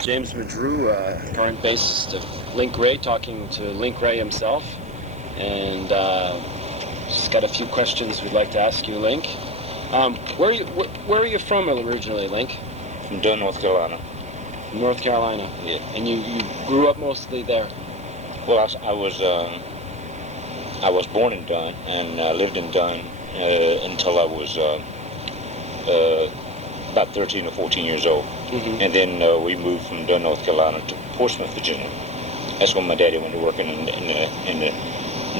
is James Madru, current bassist of Link Wray, talking to Link Wray himself. And just got a few questions we'd like to ask you, Link. Where are you from originally, Link? From Dunn, North Carolina. North Carolina. Yeah. And you grew up mostly there? Well, I was born in Dunn and lived in Dunn until I was about 13 or 14 years old. Mm-hmm. And then we moved from Dunn, North Carolina to Portsmouth, Virginia. That's when my daddy went to work in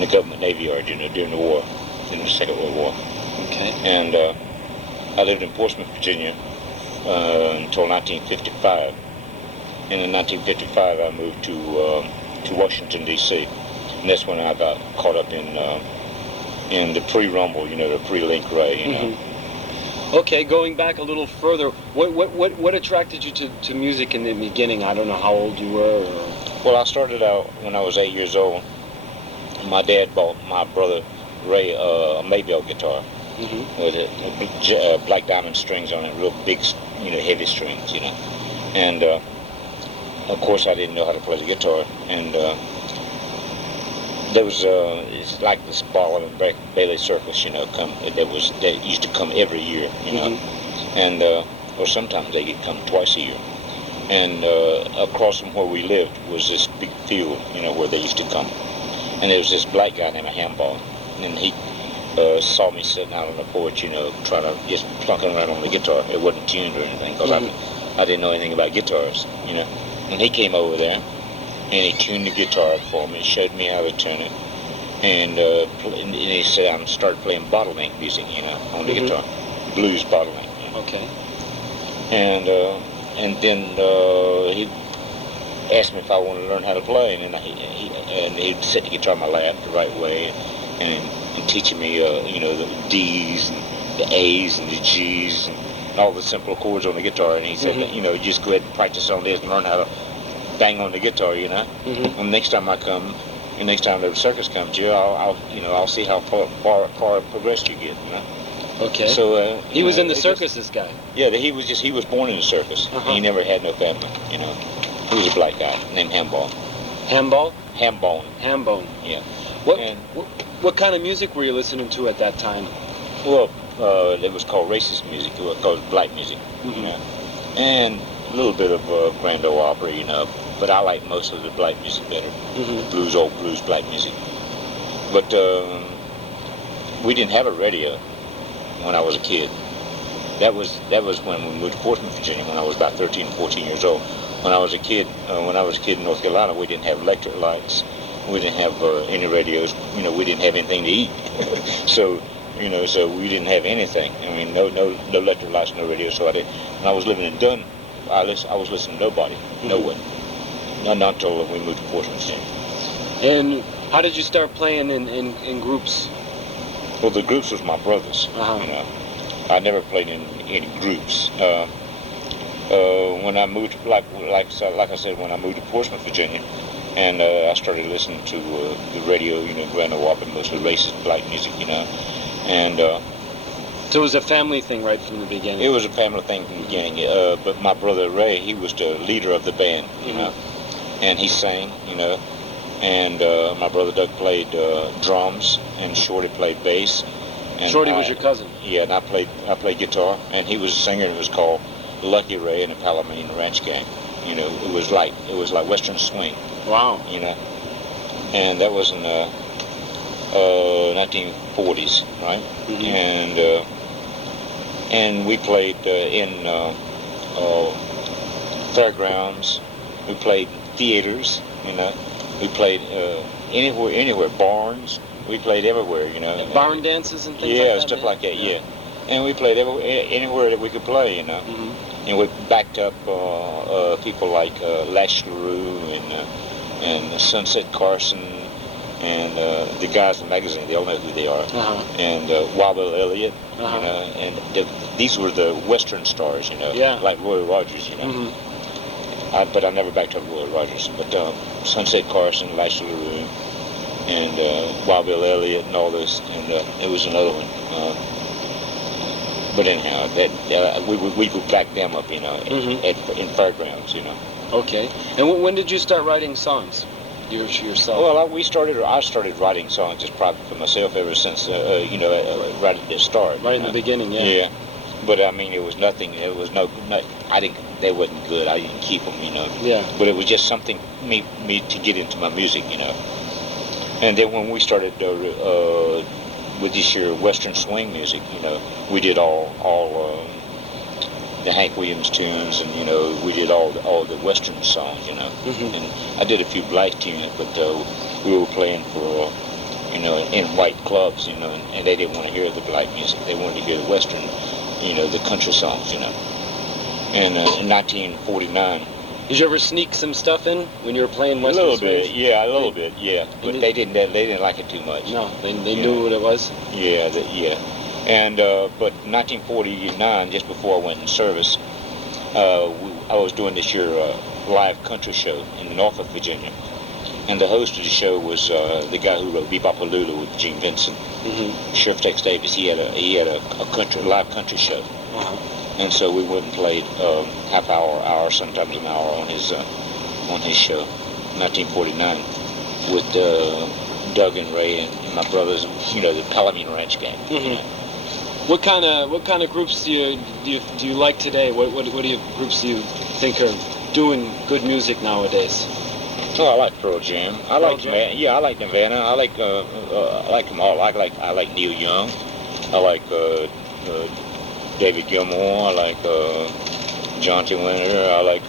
the government Navy Yard, during the war, in the Second World War. Okay. And I lived in Portsmouth, Virginia until 1955. And in 1955, I moved to Washington, D.C. And that's when I got caught up in the pre-Rumble, the pre-Link Wray, Mm-hmm. Okay, going back a little further, what attracted you to music in the beginning? I don't know how old you were. Well, I started out when I was 8 years old. My dad bought my brother Ray a Maybell guitar. Mm-hmm. With black diamond strings on it, real big, heavy strings, And of course, I didn't know how to play the guitar. And there was it's like this Ball and Bailey Circus, that used to come every year, Mm-hmm. And or sometimes they could come twice a year. And across from where we lived was this big field, where they used to come. And there was this black guy named Hamball, and he saw me sitting out on the porch, trying to just plunking around on the guitar. It wasn't tuned or anything, because Mm-hmm. I didn't know anything about guitars, And he came over there, and he tuned the guitar for me, showed me how to tune it, and he sat down and started playing bottleneck music, on the Mm-hmm. guitar, blues bottleneck. Okay. And then he asked me if I wanted to learn how to play, and then he'd set the guitar in my lap the right way, and teaching me, the D's and the A's and the G's and all the simple chords on the guitar. And he said, Mm-hmm. just go ahead and practice on this and learn how to bang on the guitar, Mm-hmm. And next time I come, and next time the circus comes here, I'll see how far progressed you get, Okay. So he was in the circus, this guy. Yeah, he was born in the circus. Uh-huh. He never had no family, He was a black guy named Hamball. Hamball? Hambone. Hambone. Yeah. What kind of music were you listening to at that time? Well, it was called racist music. It was called black music, Mm-hmm. And a little bit of Grand Ole Opry, But I like most of the black music better. Mm-hmm. Old blues, black music. But we didn't have a radio when I was a kid. That was when we moved to Portsmouth, Virginia, when I was about 13 or 14 years old. When I was a kid in North Carolina, we didn't have electric lights. We didn't have any radios. We didn't have anything to eat. So we didn't have anything. I mean, no electric lights, no radio. So when I was living in Dunn, I was listening to nobody, no one. Not until we moved to Portsmouth, Virginia. And how did you start playing in groups? Well, the groups was my brothers. Uh-huh. I never played in any groups. When I moved, like I said, when I moved to Portsmouth, Virginia, and I started listening to the radio, Grand Ole Opry, mostly racist black music, and So it was a family thing right from the beginning. it was a family thing from the beginning. But my brother Ray, he was the leader of the band, and he sang, and my brother Doug played drums, and Shorty played bass. And Shorty was your cousin. Yeah, and I played guitar, and he was a singer. It was called Lucky Ray and the Palomino Ranch Gang. It was like Western swing. Wow. And that was in the 1940s, right? Mm-hmm. And we played in fairgrounds. We played theaters. We played anywhere, barns. We played everywhere. Barn dances and things like that? Stuff like that. Yeah. And we played anywhere that we could play. Mm-hmm. And we backed up people like Lash LaRue and Sunset Carson and the guys in the magazine. They all know who they are. Uh-huh. And Wild Bill Elliott. Uh-huh. And these were the Western stars. Yeah. Like Roy Rogers. Mm-hmm. But I never backed up Roy Rogers. But Sunset Carson, Lash LaRue, and Wild Bill Elliott, and all this. And it was another one. But anyhow, that we would back them up, Mm-hmm. in fairgrounds, Okay. And when did you start writing songs? Yourself? Well, I started writing songs just probably for myself ever since, right at the start. Right in the beginning, yeah. Yeah. But I mean, it was nothing. It was no. I didn't. They wasn't good. I didn't keep them, Yeah. But it was just something me to get into my music, And then when we started with this year Western swing music, we did all the Hank Williams tunes, and we did all the Western songs, Mm-hmm. And I did a few black tunes, but we were playing for in white clubs, and they didn't want to hear the black music. They wanted to hear the Western, the country songs, And in 1949. Did you ever sneak some stuff in when you were playing Western A little swings? bit, yeah, a little bit, yeah. But they didn't like it too much. No, they knew what it was. Yeah, yeah. And but 1949, just before I went in service, I was doing this year live country show in Norfolk, Virginia, and the host of the show was the guy who wrote Bebop-A-Lulu with Gene Vincent, Mm-hmm. Sheriff Tex Davis. He had a live country show, and so we went and played half hour, sometimes an hour on his show, 1949, with Doug and Ray and my brothers, the Palamine Ranch Gang. Mm-hmm. What kind of groups do you like today? What groups do you think are doing good music nowadays? Oh, I like Pearl Jam. I like Nirvana. I like them all. I like Neil Young. I like David Gilmour. I like John T. Winter. I like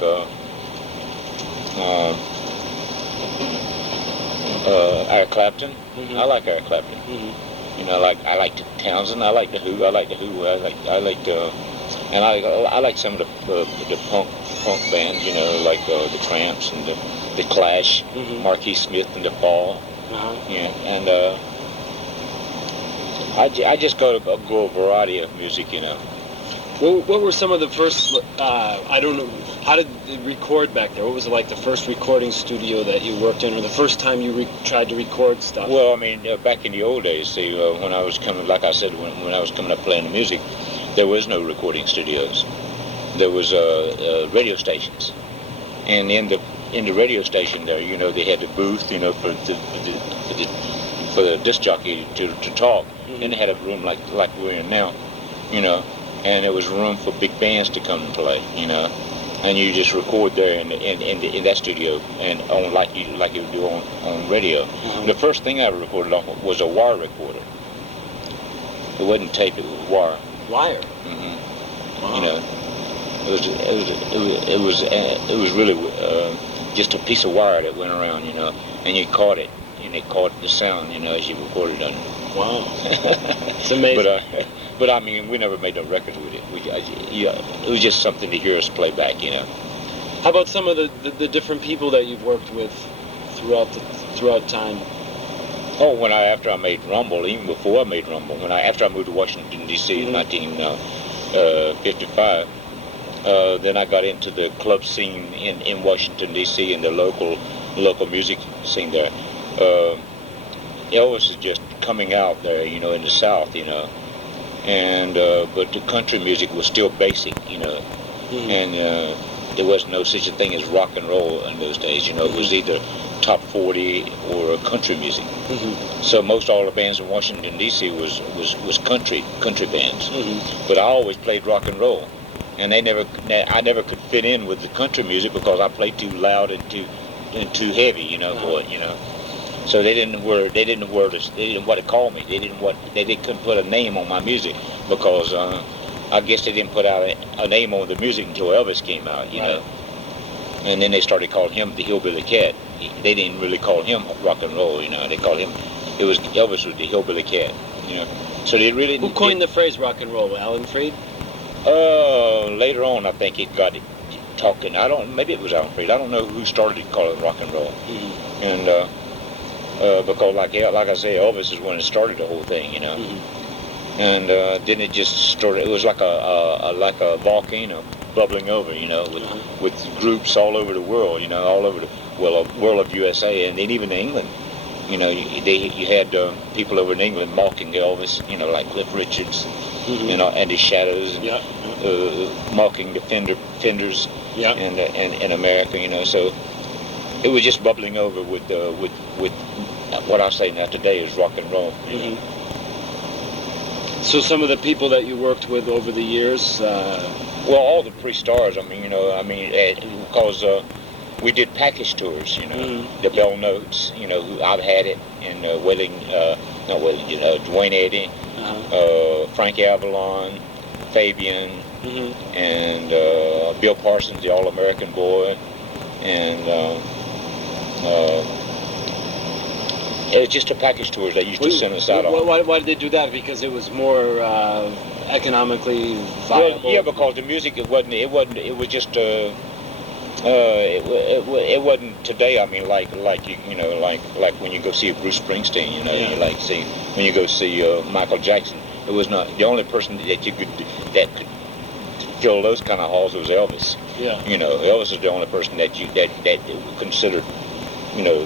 Eric Clapton. Mm-hmm. I like Eric Clapton. Mm-hmm. I like Townsend. I like the Who. And I like some of the punk bands. Like the Cramps and the Clash, Mm-hmm. Marquis Smith and the Fall. Yeah, and I just go a variety of music. What were some of the first? I don't know. How did they record back there? What was it like the first recording studio that you worked in, or the first time you tried to record stuff? Well, I mean, back in the old days, see, when I was coming, like I said, when I was coming up playing the music, there was no recording studios. There was radio stations, and in the radio station there, they had the booth, for the disc jockey to talk. Mm-hmm. And they had a room like we're in now, and there was room for big bands to come and play, and you just record there in that studio and on like you would do on radio. Mm-hmm. The first thing I ever recorded on was a wire recorder. It wasn't tape; it was wire. Wire. Mm-hmm. Wow. It was really just a piece of wire that went around, and you caught it, and it caught the sound, as you recorded on it. Wow. It's amazing. But I mean, we never made no record with it. It was just something to hear us play back, How about some of the different people that you've worked with throughout time? Oh, after I made Rumble, even before I made Rumble, after I moved to Washington D.C. in 1955, then I got into the club scene in Washington D.C. and the local music scene there. Elvis is just coming out there, in the South, and but the country music was still basic, Mm-hmm. and there was no such a thing as rock and roll in those days. It was either top 40 or country music. Mm-hmm. So most all the bands in Washington D.C. was country bands. Mm-hmm. But I always played rock and roll, and I never could fit in with the country music because I played too loud and too heavy, for it, So they didn't want to call me. They couldn't put a name on my music because I guess they didn't put out a name on the music until Elvis came out, Right. And then they started calling him the Hillbilly Cat. They didn't really call him rock and roll, They called him. Elvis was the Hillbilly Cat, So they really. Who coined the phrase rock and roll? Alan Freed? Later on, I think it got talking. Maybe it was Alan Freed. I don't know who started to call it rock and roll, Mm-hmm. and. Because like I say, Elvis is when it started the whole thing, Mm-hmm. And then it just started. It was like a volcano bubbling over, with groups all over the world, all over the world of USA, and then even England. You had people over in England mocking Elvis, like Cliff Richards, Mm-hmm. and the Shadows, and, Yeah. mocking the Fenders, Yeah. and America, you know. So it was just bubbling over with what I say now today is rock and roll. You know? So some of the people that you worked with over the years. Well, all the pre-stars. I mean, you know, because we did package tours. You know, the Bell Notes. You know, who I've had it, and Dwayne Eddy, Frank Avalon, Fabian, and Bill Parsons, the All-American Boy, and it's just a package tours they used to send us out on. Why did they do that? Because it was more economically viable. Well, yeah, because the music it was just it wasn't today. I mean, like when you go see Bruce Springsteen, you know, you see when you go see Michael Jackson. It was not the only person that could fill those kind of halls was Elvis. Yeah. You know, Elvis is the only person that considered, you know,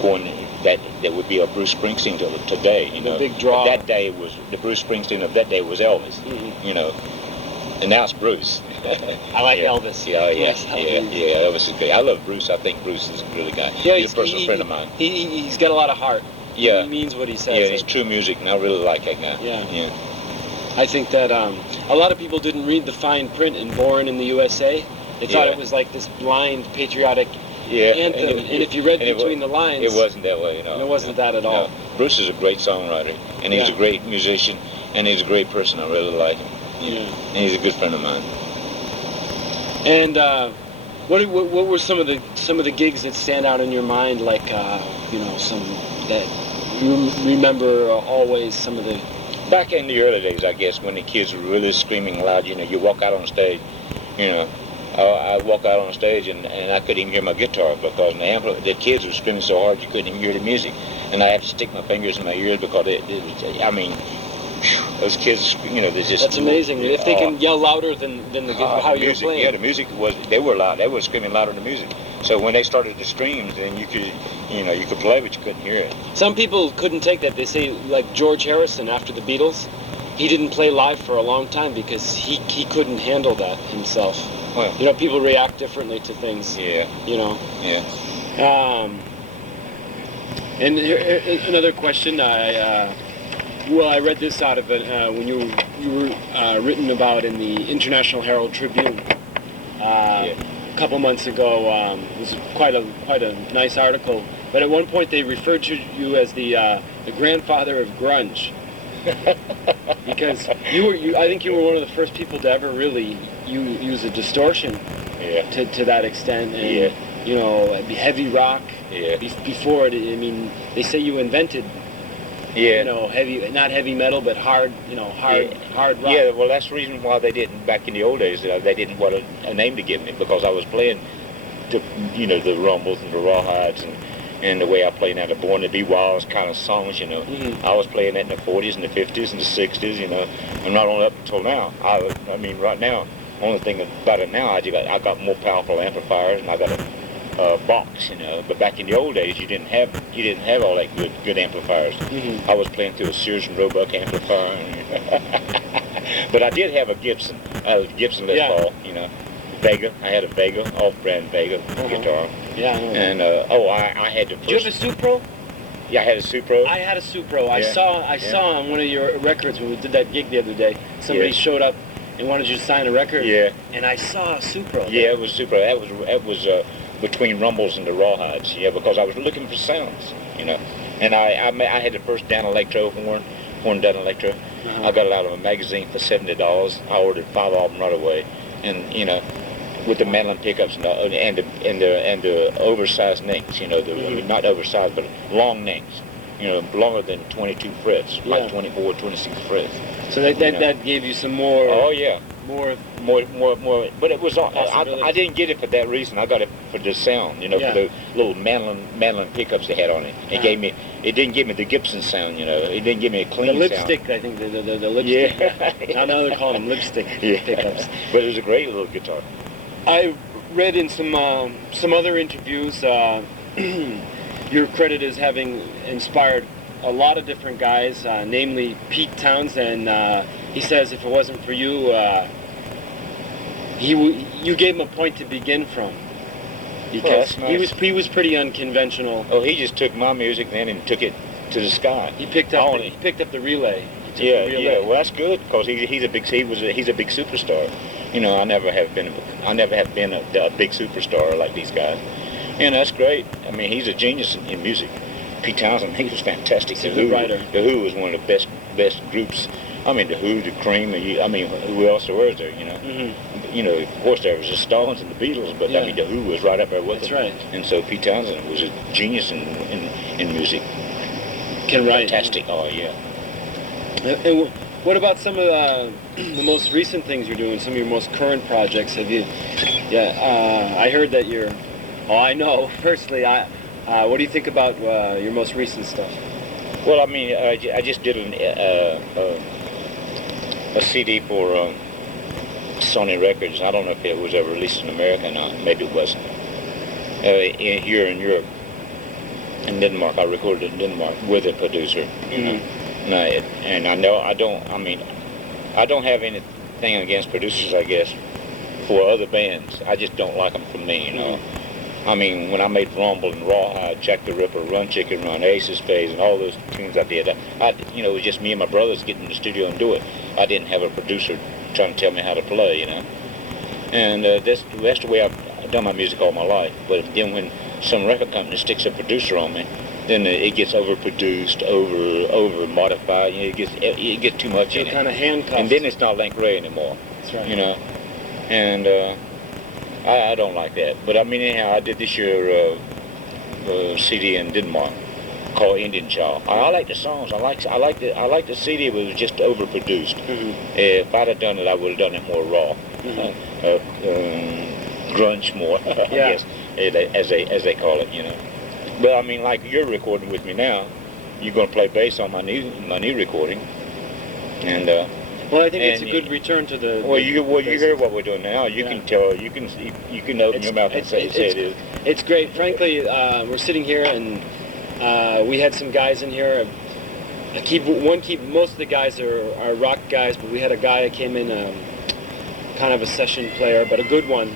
going that would be a Bruce Springsteen today. You know, the big draw. But that day was the Bruce Springsteen of that day was Elvis. You know, and now it's Bruce. I like Elvis. Yeah, Elvis is good. I love Bruce. I think Bruce is a really guy. Yeah, he's a personal friend of mine. He's got a lot of heart. Yeah. He means what he says. Yeah, it's true music, and I really like that guy. Yeah. I think that a lot of people didn't read the fine print in Born in the USA. They thought it was like this blind patriotic anthem. And if you read between the lines, it wasn't that way. You know, it wasn't that at all. No. Bruce is a great songwriter, and he's a great musician, and he's a great person. I really like him. And he's a good friend of mine. And what were some of the gigs that stand out in your mind? Like you know, some that you remember always. Some of the back in the early days, I guess, when the kids were really screaming loud. You know, you walk out on stage. You know, I walk out on stage and I couldn't even hear my guitar because the kids were screaming so hard you couldn't even hear the music, and I had to stick my fingers in my ears because I mean. Those kids, you know, they just... That's amazing. If they can yell louder than how you're music, playing. Yeah, the music they were loud. They were screaming louder than the music. So when they started to scream, then you could play, but you couldn't hear it. Some people couldn't take that. They say, like George Harrison after the Beatles, he didn't play live for a long time because he couldn't handle that himself. Well, you know, people react differently to things. Yeah. You know. Yeah. And another question. I read this out of it when you were written about in the International Herald Tribune a couple months ago. It was quite a nice article. But at one point they referred to you as the grandfather of grunge, because I think you were one of the first people to ever really use a distortion to that extent, and you know, heavy rock. Before it, I mean, they say you invented. You know, not heavy metal, but hard, you know, hard rock. Yeah, well, that's the reason why they didn't, back in the old days, they didn't want a name to give me, because I was playing, the rumbles and the rawhides and the way I play now, the Born to Be Wild kind of songs, you know. I was playing that in the 40s and the 50s and the 60s, you know, and not only up until now. I mean, right now, only thing about it now, I got more powerful amplifiers, and I got a box, you know. But back in the old days, you didn't have all that good amplifiers. I was playing through a Sears and Roebuck amplifier, but I did have a Gibson Les Paul, you know, Vega. I had a Vega, off-brand Vega guitar. Yeah. And I had the first. Did you have a Supro? Yeah, I had a Supro. I had a Supro. I saw on one of your records when we did that gig the other day. Somebody showed up and wanted you to sign a record. Yeah. And I saw a Supro. Yeah, it was Supro. That was between rumbles and the rawhides, because I was looking for sounds, you know. And I had the first Dan Electro horn Dan Electro. I got it out of a magazine for $70. I ordered 5 of them right away, and you know, with the mandolin pickups and the oversized necks, you know, I mean, not oversized but long necks, you know, longer than 22 frets, like 24, 26 frets. So that gave you some more. Oh yeah. More. But it was I didn't get it for that reason. I got it for the sound, you know, for the little mandolin pickups they had on it. It didn't give me the Gibson sound, you know. It didn't give me a clean sound. The lipstick, I think, the lipstick. Yeah. Now they're calling them lipstick pickups. But it was a great little guitar. I read in some other interviews, you're credited as having inspired a lot of different guys, namely Pete Townsend. He says if it wasn't for you, you gave him a point to begin from, because that's nice. he was pretty unconventional. Oh, he just took my music then and took it to the sky. He picked up the relay. Yeah, yeah. Well, that's good, because he's a big superstar. You know, I never have been a big superstar like these guys. And that's great. I mean, he's a genius in music. Pete Townsend, he was fantastic. He's a good writer. The Who was one of the best groups. I mean, the Who, the Cream. I mean, who else was there? You know. Mm-hmm. You know, of course there was the Stones and the Beatles, but I mean, the Who was right up there with them. That's right. And so Pete Townsend was a genius in music. Can write. Fantastic. Oh yeah. And what about some of the most recent things you're doing? Some of your most current projects? Have you? Yeah, I heard that you're. Oh, I know personally. What do you think about your most recent stuff? Well, I mean, I just did a CD for Sony Records. I don't know if it was ever released in America or not. Maybe it wasn't. Here in Europe, in Denmark, I recorded it in Denmark with a producer. You know. And I know I don't have anything against producers, I guess, for other bands. I just don't like them for me, you know. I mean, when I made Rumble and Rawhide, Jack the Ripper, Run Chicken Run, Ace of Spades, and all those tunes I did, you know, it was just me and my brothers getting in the studio and do it. I didn't have a producer trying to tell me how to play, you know. And that's the way I've done my music all my life. But then when some record company sticks a producer on me, then it gets overproduced, over modified. You know, it gets too much in it. Kind of handcuffed. And then it's not Link Wray anymore. That's right. You know, and I don't like that. But I mean, anyhow, I did this year CD in Denmark called Indian Child. I like the songs. I like the CD. It was just overproduced. Mm-hmm. If I'd have done it, I would have done it more raw, grunge more. I guess, as they call it, you know. But I mean, like you're recording with me now, you're going to play bass on my new recording, and well, I think it's a good return to the. Well, you hear what we're doing now. You can tell. You can open your mouth and say it is. It's great. Frankly, we're sitting here and we had some guys in here. Most of the guys are rock guys, but we had a guy that came in, kind of a session player, but a good one,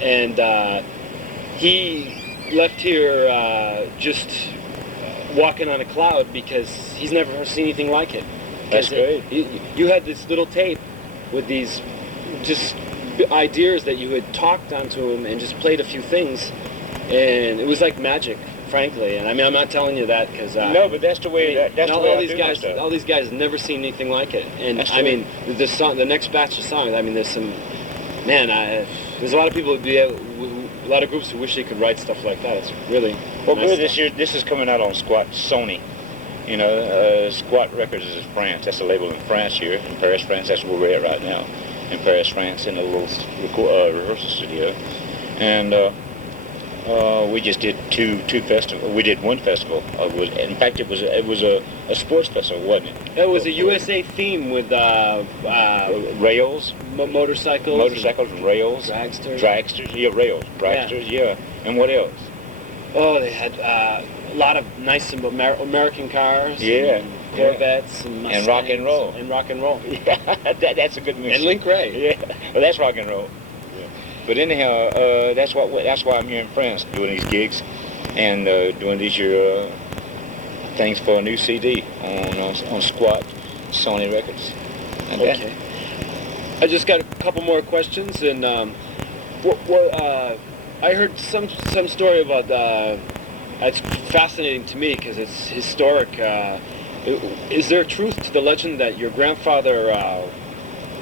and he left here just walking on a cloud because he's never seen anything like it. That's great. You had this little tape with these just ideas that you had talked onto him and just played a few things, and it was like magic, frankly. And I mean, I'm not telling you that because no, but that's the way. That's the way all these guys. All these guys have never seen anything like it. And I mean, the next batch of songs. I mean, there's some there's a lot of people a lot of groups who wish they could write stuff like that. It's really well. Nice Good this year. This is coming out on Sony. You know, Squat Records is in France. That's a label in France here, in Paris, France. That's where we're at right now, in Paris, France, in a little rehearsal studio. And we just did two festivals. We did one festival. In fact, it was a sports festival, wasn't it? It was a USA theme with rails, motorcycles and rails, dragsters, yeah, rails, dragsters, yeah. And what else? Oh, they had a lot of nice American cars, and Corvettes, and Mustangs, and rock and roll. Yeah, that's a good music. And Link Wray. Yeah, well, that's rock and roll. Yeah. But anyhow, that's why I'm here in France doing these gigs and doing these things for a new CD on Squat Sony Records. And okay. I just got a couple more questions, and I heard some story about. It's fascinating to me because it's historic. Is there truth to the legend that your grandfather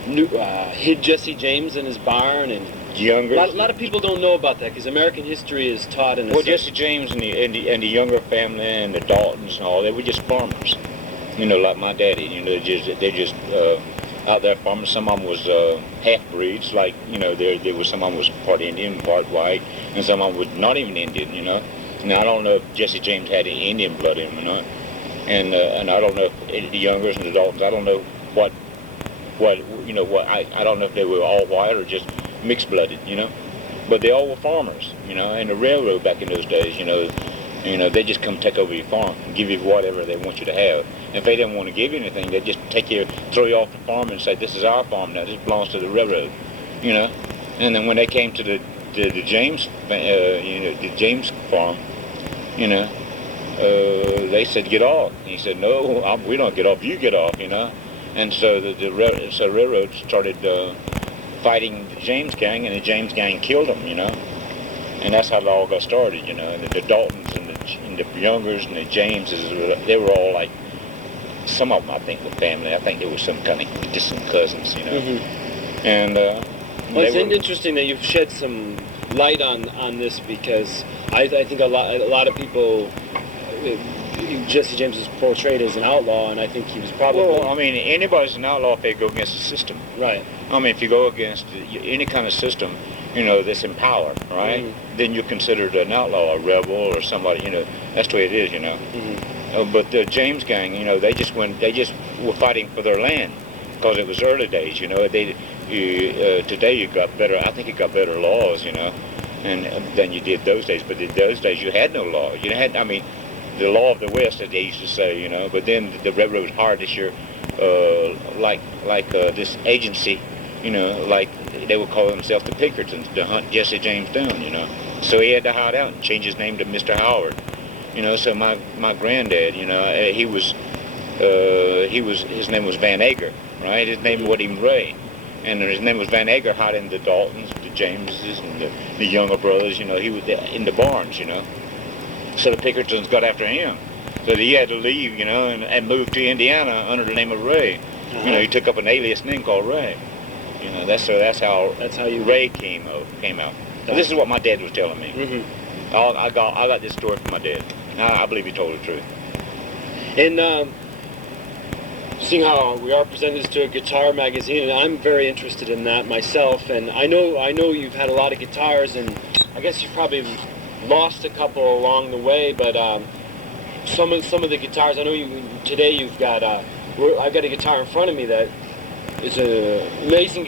hid Jesse James in his barn? And younger. A lot of people don't know about that because American history is taught in. Well, Jesse James and the younger family and the Daltons and all, they were just farmers. You know, like my daddy. You know, they're just out there farming. Some of them was half breeds, like there was some of them was part Indian, part white, and some of them was not even Indian. You know. Now I don't know if Jesse James had any Indian blood in him or not, and I don't know if the Youngers and the Daltons. I don't know what I don't know if they were all white or just mixed blooded, but they all were farmers, and the railroad back in those days, they just come take over your farm and give you whatever they want you to have. And if they didn't want to give you anything, they just throw you off the farm and say, this is our farm now, this belongs to the railroad, And then when they came to the James, the James farm, you know, they said, get off. And he said, no, we don't get off, you get off, you know. And so the railroad started fighting the James gang, and the James gang killed them, you know. And that's how it all got started, you know. The Daltons and the Youngers and the Jameses, they were all like, some of them I think were family. I think they were some kind of distant cousins, you know. Mm-hmm. And well, it's interesting that you've shed some light on this, because I think a lot of people, Jesse James was portrayed as an outlaw, and I think he was probably... Well, I mean, anybody's an outlaw if they go against the system. Right. I mean, if you go against any kind of system, you know, that's in power, right? Mm-hmm. Then you're considered an outlaw, a rebel, or somebody, you know. That's the way it is, you know. Mm-hmm. But the James gang, you know, they just were fighting for their land, because it was early days, you know. Today you got better, I think you got better laws, you know, than you did those days. But in those days you had no law. You had, I mean, the law of the West, as they used to say, you know. But then the railroad hired this year, this agency, you know, like they would call themselves the Pinkertons, to hunt Jesse James down, you know. So he had to hide out and change his name to Mr. Howard, you know. So my granddad, you know, his name was Van Ager, right? His name wasn't even Ray, and his name was Van Ager, hiding the Daltons, the Jameses, and the younger brothers, you know. He was in the barns, you know. So the Pinkertons got after him. So he had to leave, you know, and move to Indiana under the name of Ray. Uh-huh. You know, he took up an alias name called Ray. You know, that's how Ray came out. So this is what my dad was telling me. Mm-hmm. I got this story from my dad. I believe he told the truth. And seeing how we are presented to a guitar magazine, and I'm very interested in that myself. And I know you've had a lot of guitars, and I guess you've probably lost a couple along the way. But some of the guitars, I know today you've got. I've got a guitar in front of me that is an amazing